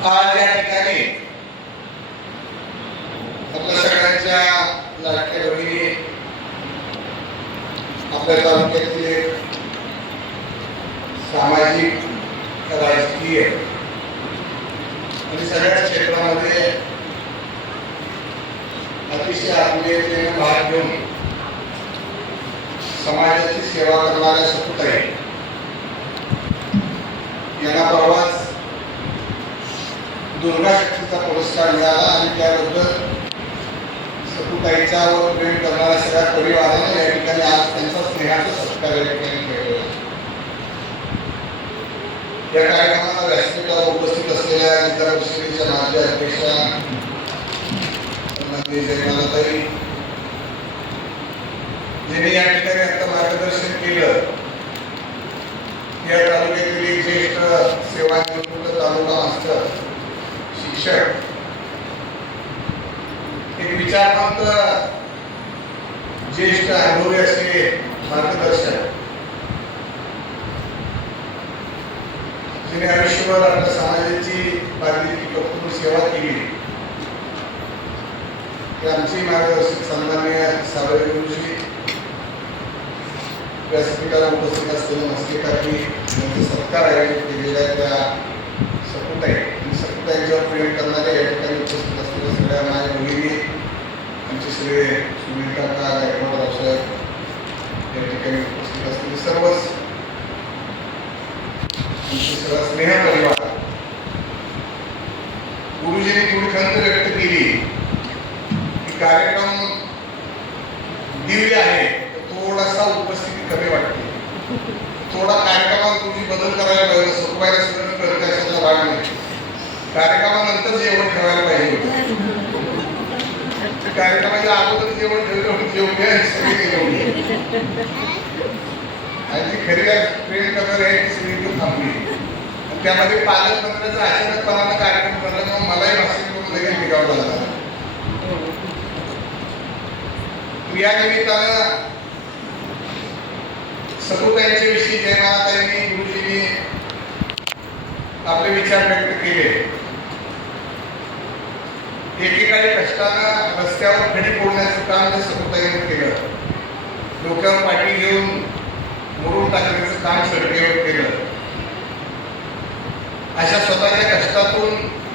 आज या ठिकाणी आपल्या सगळ्यांच्या लाडक्या भगिनी आपल्या तालुक्यातील सामाजिक राजकीय आणि सगळ्या क्षेत्रामध्ये अतिशय आत्मीयतेने भाग घेऊन समाजाची सेवा करणाऱ्या सपुताई यांना परवाच दुर्गा शक्तीचा पुरस्कार मिळाला आणि त्याबद्दल सपुताईच्या वर प्रेम करणाऱ्या सगळ्या परिवाराने या ठिकाणी आज त्यांचा स्नेहाचा सत्कार या ठिकाणी केलेला. या कार्यक्रमाला व्यासपीठावर उपस्थित असलेल्या जिल्हा परिषदेच्या माजी अध्यक्षा जयमालाताई ज्यांनी या ठिकाणी आता मार्गदर्शन केलं, या तालुक्यातील एक ज्येष्ठ सेवानिवृत्त तालुका मास्तर शिक्षक, एक विचारवंत ज्येष्ठ अनुभवी असे मार्गदर्शक जिने आयुष्यभर आपल्या समाजाची बांधिलकी करून सेवा केली, आमची मार्गदर्शक सन्माननीय साबळे गुरुजी व्यासपीठावर उपस्थित असलेले मस्तिकाजी यांचे सत्कार आयोजित केलेल्या त्या सपुताई आणि सपुताईंच्यावर प्रेम करणाऱ्या या ठिकाणी उपस्थित असलेल्या सगळ्या माझ्या भगिनी, आमचे श्री सुनील काका गायकवाड रावसाहेब या ठिकाणी उपस्थित असलेले सर्वच सगळा स्नेह परिवार. गुरुजींनी थोडी खंत व्यक्त केली की कार्यक्रम दिव्य आहे, थोडासा उपस्थिती कमी वाटते, थोडा कार्यक्रमात गुरुजी बदल करायला पाहिजे, सुखवायला सगळं करत अशातला भाग नाही. कार्यक्रमानंतर जेवण ठेवायला पाहिजे होतं, कार्यक्रमाच्या अगोदर जेवण ठेवलं जेवढे सगळे जेवढे आणि खरी प्रेम करणार आहे ती सगळी थांबली. त्यामध्ये पालकमंत्र्याचा अचानकपणानं कार्यक्रम करला तेव्हा मलाही भाषण करून लगेच निघावं लागला. या निमित्तानं सपुताईंच्या विषयी जयमालाताईंनी गुरुजींनी आपले विचार व्यक्त केले. एकेकाळी कष्टानं रस्त्यावर खडी फोडण्याचं काम त्या सपुताईंनी केलं, डोक्यावर पाठी घेऊन मुरुम टाकण्याचं काम सडकेवर केलं. अशा स्वतःच्या कष्टातून,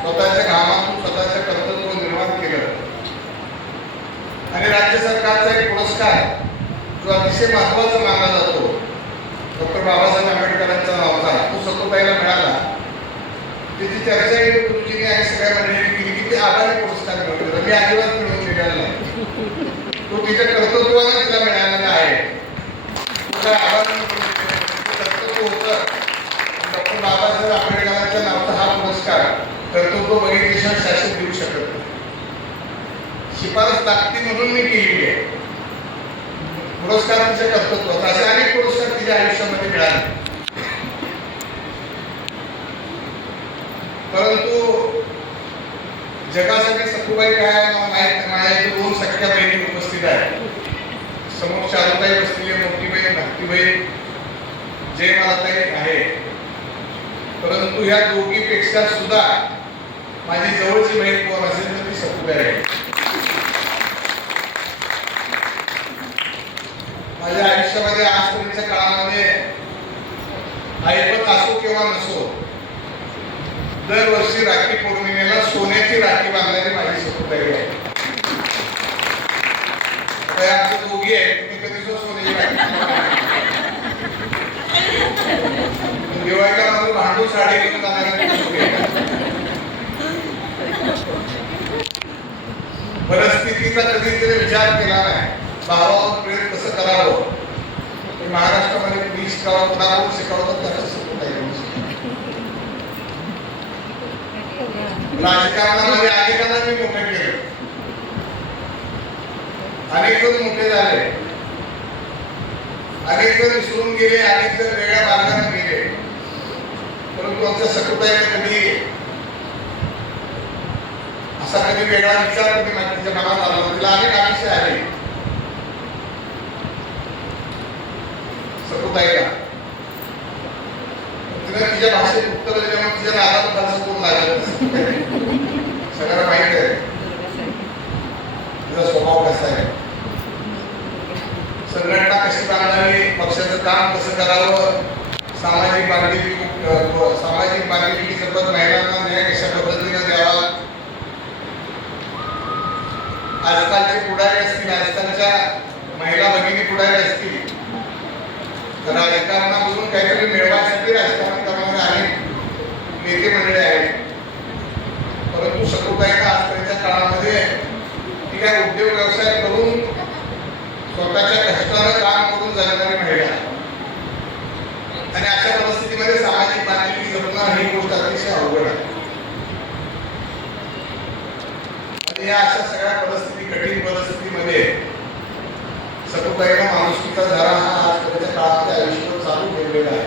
स्वतःच्या घामातून स्वतःच्या कर्तृत्व निर्माण केलं आणि राज्य सरकारचा एक पुरस्कार जो अतिशय महत्वाचा मानला जातो, डॉक्टर बाबासाहेब आंबेडकरांचा नावाचा, तो सपुताईला मिळाला. त्याची चर्चा गुरुजींनी आणि सगळ्या मंडळींनी केली की ते आभारी पुरस्कार मिळवले. मी अजिबात मिळवून दिलेला नाही, तो तिच्या कर्तृत्वाने तिला मिळालेला आहे. कर्तृत्व होतं. डॉक्टर बाबासाहेब आंबेडकरांच्या नावाचा हा पुरस्कार कर्तृत्व बघितल्याशिवाय शासन देऊ शकत नाही. शिफारस ताकदी म्हणून मी केलेली आहे. पुरस्कार तिच्या कर्तृत्वाचा, असे अनेक पुरस्कार तिच्या आयुष्यामध्ये मिळाले. परंतु जगासाठी सखूबाई काय माहित, माझ्या दोन सख्या बहिणी उपस्थित आहेत. समोर शारुताई बसलेली, मोठी बहीण भक्तीबहीण जयमालाताई आहे. परंतु ह्या दोघीपेक्षा सुद्धा माझी जवळची बहीण कोण असेल तर ती सखूबाई आहे. माझ्या आयुष्यामध्ये आजपर्यंतच्या काळामध्ये ऐपत असो किंवा नसो, दरवर्षी राखी पौर्णिमेला सोन्याची राखी बांधणारी माझी सखूबाई आहे. आमच्या दोघी आहे, तुम्ही कधी सोन्याची राखी दिवाळीला माझं भांडू साडी घेऊन परिस्थितीचा कधीतरी विचार केला नाही. भावावर प्रेम कसं करावं, महाराष्ट्रामध्ये पोलीस शिकावं, कुणावर शिकावं, त्याचं सपोर्ट राजकारणामध्ये अनेकांना मी मोठे केले, अनेक जण मोठे झाले, अनेक जण विसरून गेले, अनेक जण वेगळ्या मार्गाने गेले. परंतु आमच्या सखूताईने कधी असा कधी वेगळा विचार कधी तिच्या मनात आला. तिला अनेक आयुष्य आले सखूताईला. तिने तिच्या भाषेत उत्तर दिल्यामुळे तिच्या नादाला फारसं कोण लागत सगळ्यांना माहित आहे तिचा स्वभाव कसा आहे, संघटना कशी बांधावी, पक्षाचं काम कसं करावं, सामाजिक बांधिलकी जपत महिलांना न्याय कशा पद्धतीने द्यावा. आजकालचे पुढारी असतील, आजकालच्या महिला भगिनी पुढारी असतील, तर राजकारणामधून काहीतरी मिळवण्यासाठी राजकारण करणारे अनेक नेते मंडळी आहेत. परंतु सकुताईनं आजपर्यंतच्या काळामध्ये ती काय उद्योग व्यवसाय करून स्वतःच्या कष्टानं काम करून जगणारी महिला आणि अशा परिस्थितीमध्ये सामाजिक बांधिलकी जपणं ही गोष्ट अतिशय अवघड आहे. आणि या अशा सगळ्या कठीण परिस्थितीमध्ये सकुताईनं माणुसकीचा झरा हा आजपर्यंतच्या काळामध्ये आयुष्यभर चालू ठेवलेला आहे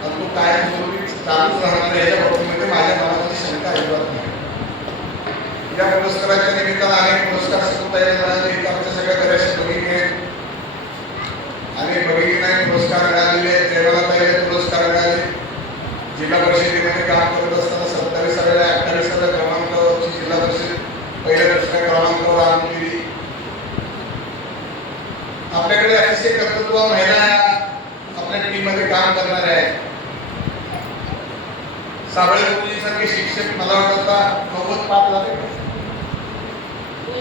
आणि तो कायमस्वरूपी चालूच राहणार आहे. याच्या बाबतीमध्ये माझ्या मनामध्ये शंका अजिबात नाही. या पुरस्काराच्या निमित्तानं अनेक पुरस्कार सकुताईला मिळाले. इथं आमच्या सगळ्या बऱ्याचशा भगिनी आहेत, अनेक भगिनींना पुरस्कार मिळालेले आहेत. जयमालाताईला पुरस्कार मिळाले. जिल्हा परिषदेमध्ये काम करत असताना 27व्या 28व्या क्रमांकावरची जिल्हा परिषद पहिल्या दुसऱ्या क्रमांकावर आणली. आपल्याकडे अतिशय कर्तृत्व महिला आपल्या टीम मध्ये काम करणारे आहेत. साबळे गुरुजी सारखे शिक्षक मला वाटतं 90 पास झाले.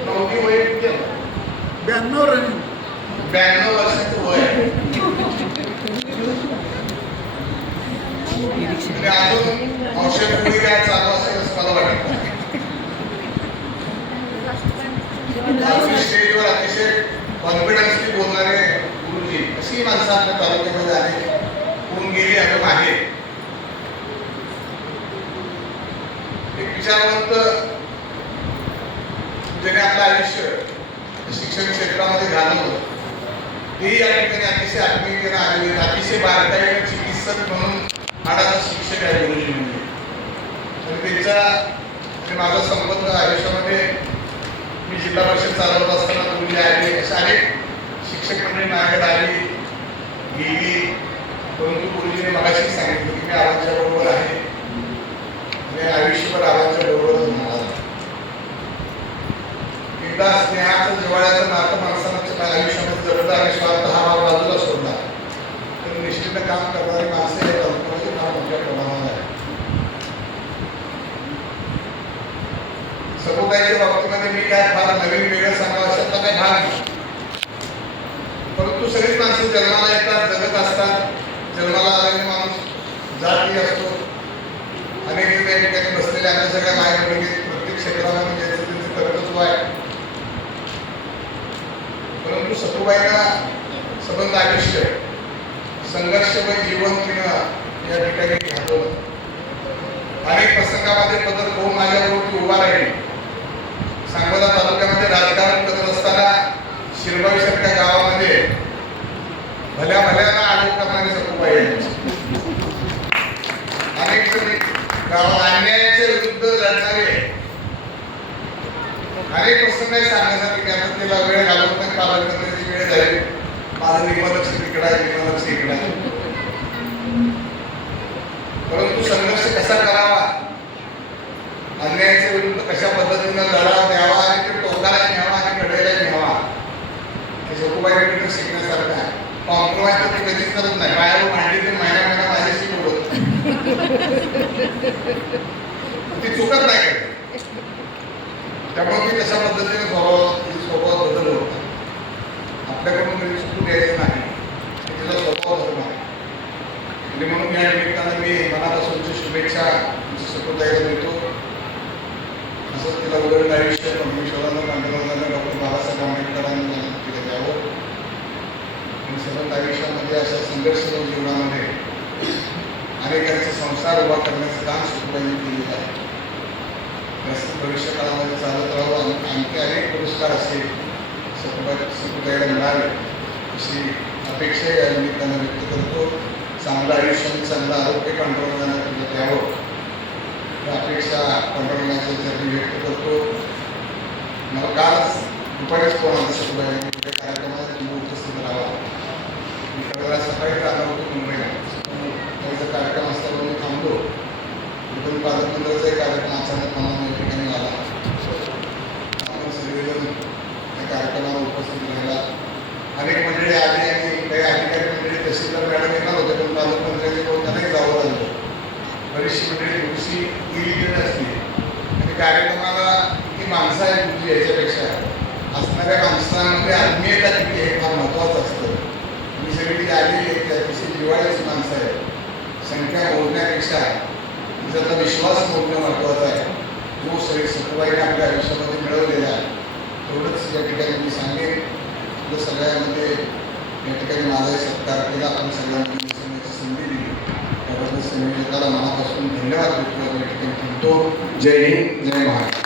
92 वय 92 वर्षाचं वय अजून औषध पुढे काय चालू असेल असं मला वाटतं. स्टेजवर अतिशय कॉन्फिडन्सली बोलणारे गुरुजी अशी माणसं आपल्या तालुक्यामध्ये आली होऊन गेली अजून आहे. एक विचारवंत ज्याने आपलं आयुष्य शिक्षण क्षेत्रामध्ये घालवलं तेही या ठिकाणी अतिशय आत्मीयतेने आलेले, अतिशय बारकाईने चिकित्सक म्हणून हाडाचा शिक्षक आहे गुरुजी म्हणजे. आणि त्यांचा माझा संबंध आयुष्यामध्ये मी जिल्हा परिषद चालवत असताना गुरुजी आले, अशा अनेक शिक्षक मंडळी माझ्याकडे आली गेली. परंतु गुरुजीने मगाशी सांगितलं की मी आवाजच्या बरोबर आहे आणि आयुष्यभर आवाजच्या बरोबरच राहणार. एकदा स्नेहाचं जिव्हाळ्याचं नातं माणसाच्या आयुष्यामध्ये जपलं आणि स्वार्थ हा भाव बाजूला सोडला तर निष्ठेनं काम करणारी माणसं या तालुक्यामध्ये काम मोठ्या प्रमाणात आहे. सकुताईच्या बाबतीमध्ये मी काय फार नवीन वेगळं सांगावं अशातला काही भाग नाही. परंतु सगळीच माणसं जन्माला येतात, जगत असतात. जन्माला आलेले माणूस जाती असतो. अनेक जण या ठिकाणी बसलेले आमच्या सगळ्या माय बहिणी प्रत्येक क्षेत्रामध्ये ज्याचं त्यांचं कर्तृत्व आहे. परंतु सकुबाईंना संबंध आयुष्य संघर्षमय जीवन तिनं या ठिकाणी घालवलं. अनेक प्रसंगामध्ये पदर होऊन माझ्याबरोबर उभा राहील. सांगोला तालुक्यामध्ये राजकारण करत असताना शिरबाईसारख्या गावामध्ये भल्या भल्याना आरोप करणारी सकुबाई अनेक गावात अन्यायाच्या विरुद्ध लढणारे अनेक प्रसंग सांगण्यासाठी की आता तिला वेळ घालवत नाही, पालन करण्याची वेळ झाली. माझं निमलक्ष तिकडं आहे, निमलक्ष इकडं आहे. परंतु संघर्ष कसा करावा, अन्यायाच्या विरुद्ध कशा पद्धतीनं लढा द्यावा आणि ते टोकाला न्यावा आणि कडेला न्यावा हे सकुबाईकडे शिकण्यासारखं आहे. कॉम्प्रोमाइज तर ती कधीच करत नाही. बाहेर मांडली तर महिना माझ्याशी बोलत ती चुकत नाही करत. त्यामुळे मी तशा पद्धतीने स्वभाव बदल होता. आपल्याकडून कधी चुकून द्यायचं नाही, तिचा स्वभाव धर्म आहे. आणि म्हणून या निमित्तानं मी मनापासूनची शुभेच्छा सकुताईला देतो. असंच तिला उदंड आयुष्य परमेश्वरानं मांडवरानं डॉक्टर बाबासाहेब आंबेडकरांनी तिला द्यावं आणि सतत आयुष्यामध्ये अशा संघर्षमय जीवनामध्ये अनेकांचे संसार उभा करण्याचं काम सकुताईंनी केलेलं आहे. भविष्य काळामध्ये चालत राहावं आणि आणखी अनेक पुरस्कार असे सकुताईला मिळावे अशी अपेक्षा या निमित्तानं व्यक्त करतो. चांगलं आयुष्य आणि चांगलं आरोग्य पांडुरंगानं तुला द्यावं ही अपेक्षा पांडुरंगाच्या चरणी व्यक्त करतो. मला कालच दुपारीच फोन आला सकुताईने कुठे कार्यक्रमात तुम्ही उपस्थित राहावा. मी सकाळी आला होतो मुंबईला. पण अचानक मनाला या ठिकाणी आला. आपण सगळेजण या कार्यक्रमाला उपस्थित राहिला. अनेक मंडळी आली आणि काही अधिकारी मंडळी तहसीलदार मॅडम येणार होते, पण पालकमंत्र्यांनी त्यांनाही जावं लागलं. बरीचशी मंडळी थोडीशी गेली असती आणि कार्यक्रमाला किती माणसं आहेत तुमची याच्यापेक्षा असणाऱ्या माणसांमध्ये आत्मीयता किती हे फार महत्त्वाचं असतं. मी सगळी जी आलेली आहेत त्या अतिशय जिव्हाळ्याची माणसं आहेत. संख्या मोजण्यापेक्षा त्याचा विश्वास मोजणं महत्त्वाचं आहे. जो सगळी सखुबाईने आपल्या आयुष्यामध्ये मिळवलेला आहे तेवढंच या ठिकाणी मी सांगेन. आपल्या सगळ्यामध्ये या ठिकाणी माझा सत्कार केला, आपण सगळ्यांना दिसण्याची संधी दिली त्याबद्दल संयोजकाला मनापासून धन्यवाद देतो. या ठिकाणी थांबतो. जय हिंद, जय महाराष्ट्र.